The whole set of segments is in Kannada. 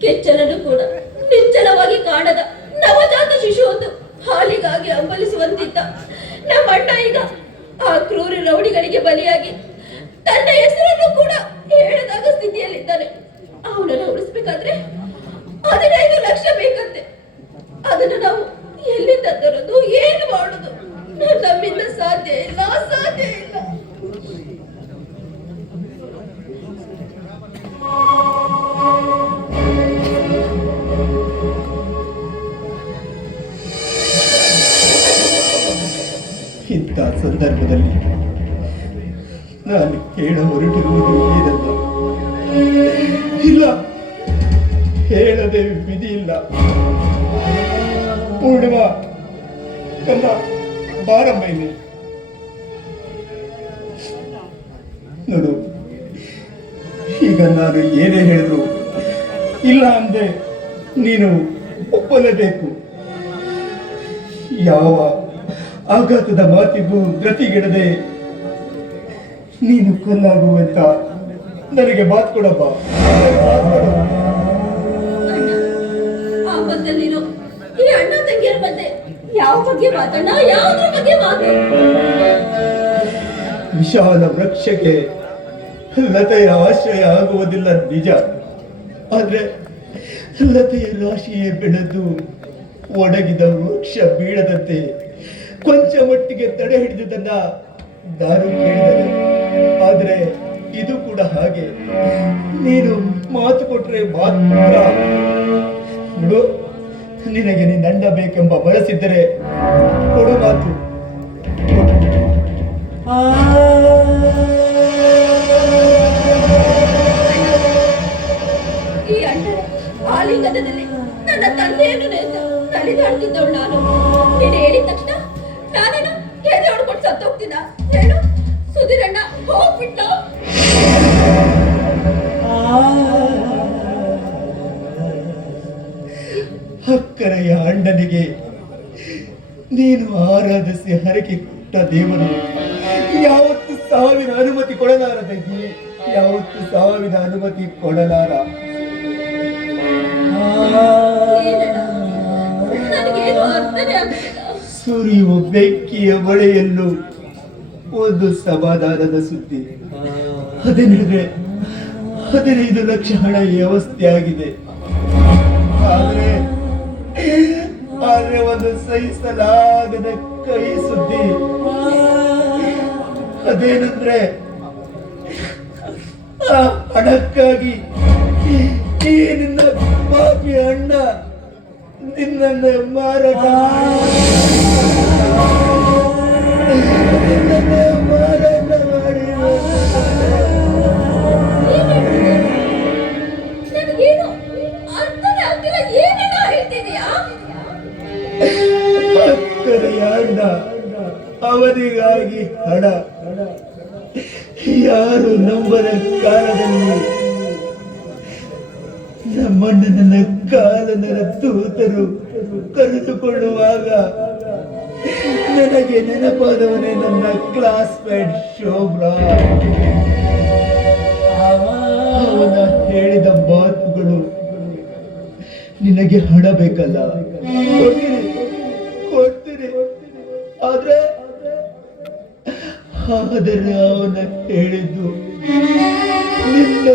ಕೆಚ್ಚಲನ್ನು ಕೂಡ ನಿಚ್ಚಲವಾಗಿ ಕಾಣದ ನವಜಾತ ಶಿಶುವೊಂದು ಹಾಲಿಗಾಗಿ ಅಂಬಲಿಸುವಂತಿದ್ದ ನಮ್ಮ ಅಣ್ಣ ಈಗ ಆ ಕ್ರೂರ ರೌಡಿಗಳಿಗೆ ಬಲಿಯಾಗಿ ತನ್ನ ಹೆಸರನ್ನು ಕೂಡ ಹೇಳದಾಗ ಸ್ಥಿತಿಯಲ್ಲಿದ್ದಾನೆ. ಅವನನ್ನು ಉಳಿಸ್ಬೇಕಾದ್ರೆ ಹದಿನೈದು ಲಕ್ಷ ಬೇಕಂತೆ. ಅದನ್ನು ನಾವು ಎಲ್ಲಿ ತರೋದು, ಏನು ಮಾಡೋದು? ನಮ್ಮಿಂದ ಸಾಧ್ಯ ಇಲ್ಲ ಸಾಧ್ಯ ಇಲ್ಲ. ಸಂದರ್ಭದಲ್ಲಿ ನಾನು ಕೇಳ ಹೊರಟಿರುವುದು ಏನಲ್ಲ ಇಲ್ಲ ಹೇಳದೆ ವಿಧಿ ಇಲ್ಲ ಪೂರ್ಣಿಮಾ, ನನ್ನ ಬಾರಮ್ಮ ಇಲ್ಲಿ ನೋಡು, ಈಗ ನಾನು ಏನೇ ಹೇಳಿದ್ರು ಇಲ್ಲ ಅಂದೆ ನೀನು ಒಪ್ಪಲೇಬೇಕು. ಯಾವ ಆಘಾತದ ಮಾತಿಗೂ ಗತಿಗಿಡದೆ ನೀನು ಕೊಲ್ಲಾಗುವಂತ ನನಗೆ ಮಾತು ಕೊಡಪ್ಪ. ನನಗೆ ಮಾತು ಕೊಡು. ಅಣ್ಣ ಆ ಮಧ್ಯದಲ್ಲಿರೋ ಈ ಅಣ್ಣ ತಂಗಿಯರ ಮಧ್ಯೆ ಯಾವ ಬಗ್ಗೆ ಮಾತಣ್ಣ ಯಾವ್ದ್ರ ಬಗ್ಗೆ ಮಾತು? ವಿಶಾಲ ವೃಕ್ಷಕ್ಕೆ ಲತೆಯ ಆಶ್ರಯ ಆಗುವುದಿಲ್ಲ ನಿಜ. ಆದ್ರೆ ಲತೆಯ ರಾಶಿಯೇ ಬೆಳೆದು ಒಣಗಿದ ವೃಕ್ಷ ಬೀಳದಂತೆ ಕೊಂಚ ಮಟ್ಟಿಗೆ ತಡೆ ಹಿಡಿದುದನ್ನ ನಾನು ಕೇಳಿದರೆ ಆದ್ರೆ ಇದು ಕೂಡ ಹಾಗೆ. ನೀನು ಮಾತು ಕೊಟ್ರೆ ಮಾತ್ರ. ನೋಡು, ನಿನಗೆ ನಿನ್ನಂಡ ಬೇಕೆಂಬ ಬಯಸಿದ್ದರೆ ಕೊಡು ಮಾತು. ಈ ನನ್ನ ತಂದೆಯನ್ನು ನಾನು. ನೀನು ಹೇಳಿದ ತಕ್ಷಣ ನಾನೇನು ಎದೆ ಹೊಡ್ಕೊಂಡು ಸತ್ತೋಗ್ತೀನ? ಹೇಳು ಸುಧೀರಣ್ಣ ಹೋಗ್ಬಿಟ್ಲ. ಅಕ್ಕರೆಯ ಅಣ್ಣನಿಗೆ ನೀನು ಆರಾಧಿಸಿ ಹರಕೆ ಕೊಟ್ಟ ದೇವರು ಯಾವತ್ತು ಸಾವಿನ ಅನುಮತಿ ಕೊಡಲಾರ ತಂಗಿ ಯಾವತ್ತು ಸಾವಿನ ಅನುಮತಿ ಕೊಡಲಾರ. ಏನಣ್ಣ? ಸುರಿಯುವ ಬೆಂಕಿಯ ಮಳೆಯನ್ನು ಒಂದು ಸಮಾಧಾನದ ಸುದ್ದಿ. ಹದಿನೈದು ಹದಿನೈದು ಲಕ್ಷ ಹಣ ವ್ಯವಸ್ಥೆ ಆಗಿದೆ. ಆದ್ರೆ ಆದ್ರೆ ಒಂದು ಸಹಿಸಲಾಗದ ಕೈ ಸುದ್ದಿ. ಅದೇನಂದ್ರೆ, ಆ ಹಣಕ್ಕಾಗಿ ಈ ನಿನ್ನ ಪಾಪಿ ಅಣ್ಣ ನಿನ್ನ ಮಾರಾಟ ಅವನಿಗಾಗಿ ಹಣ. ಯಾರು ನಂಬದ ಕಾಲದಲ್ಲಿ ನಮ್ಮಣ್ಣನ ಕಾಲನ ತೂತರು ಕರೆದುಕೊಳ್ಳುವಾಗ ನನಗೆ ನೆನಪಾದವನೇ ನನ್ನ ಕ್ಲಾಸ್ಮೇಟ್ ಶೋಭ್ರಾ. ಅವನ ಹೇಳಿದ ಮಾತುಗಳು ನಿನಗೆ ಹಣ ಬೇಕಲ್ಲ. ಕೊಡ್ತೀನಿ ಕೊಡ್ತೀನಿ. ಆದ್ರೆ, ಆದರೆ ಅವನ ಹೇಳಿದ್ದು, ನಿನ್ನ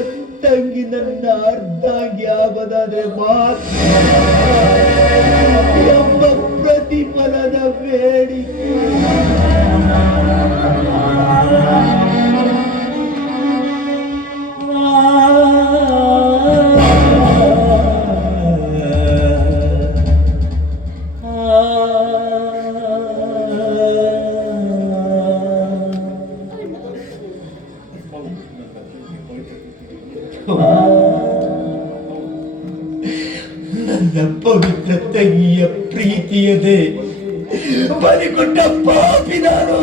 ತಂಗಿ ನನ್ನ ಅರ್ಧಾಗಿ ಆಗೋದಾದ್ರೆ ಮಾತ್ರ. ಪವಿತ್ರ ತಂಗಿಯ ಪ್ರೀತಿಯದೆ ಬಲಿಗೊಂಡ ಪಾಪಿ ನಾನು.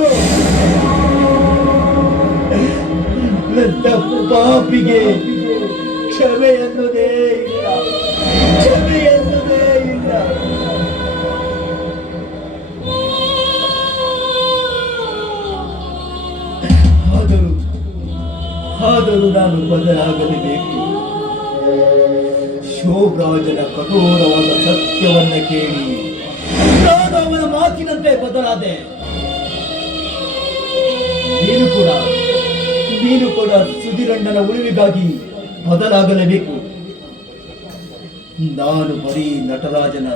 ನನ್ನ ಪಾಪಿಗೆ ಕ್ಷಮೆ ಅನ್ನೋದೇ ಇಲ್ಲ. ಕ್ಷಮೆ ಅನ್ನೋದೇ ಇಲ್ಲ. ಆದರೂ ಆದರೂ ನಾನು ಬದಲಾಗಲೇಬೇಕು. ಶೋಭರಾಜನ ಕಠೋರವಾದ ಸತ್ಯವನ್ನ ಕೇಳಿ. ಅವನ ಮಾತಿನಂತೆ ಬದಲಾದೆ. ನೀನು ಕೂಡ ನೀನು ಕೂಡ ಸುಧಿರಂಡನ ಉಳಿವಿಗಾಗಿ ಬದಲಾಗಲೇಬೇಕು. ನಾನು ಬರೀ ನಟರಾಜನ.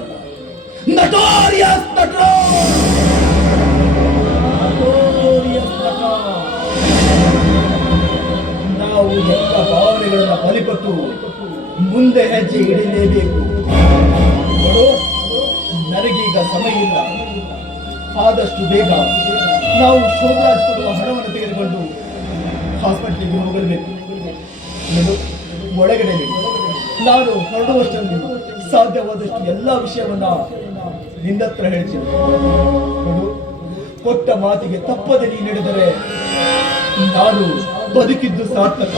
ನಾವು ಎಲ್ಲ ಭಾವನೆಗಳನ್ನ ಬಲಿಕೊಟ್ಟು ಮುಂದೆ ಹೆಜ್ಜೆ ಇಡಲೇಬೇಕು ನನಗೀಗ ಸಮಯ ಇಲ್ಲ. ಆದಷ್ಟು ಬೇಗ ನಾವು ಶೋಭರಾಜ್ ಕೊಡುವ ಹಣವನ್ನು ತೆಗೆದುಕೊಂಡು ಹಾಸ್ಪಿಟ್ಲಿಗೆ ಹೋಗಬೇಕು. ಒಳಗಡೆ. ನಾನು ಹೊರಡುವಷ್ಟರಲ್ಲಿ ಸಾಧ್ಯವಾದಷ್ಟು ಎಲ್ಲ ವಿಷಯವನ್ನ ನಿನ್ನತ್ರ ಹೇಳ್ತೀನಿ. ಕೊಟ್ಟ ಮಾತಿಗೆ ತಪ್ಪದೆ ನಡೆದರೆ ನಾನು ಬದುಕಿದ್ದು ಸಾರ್ಥಕ.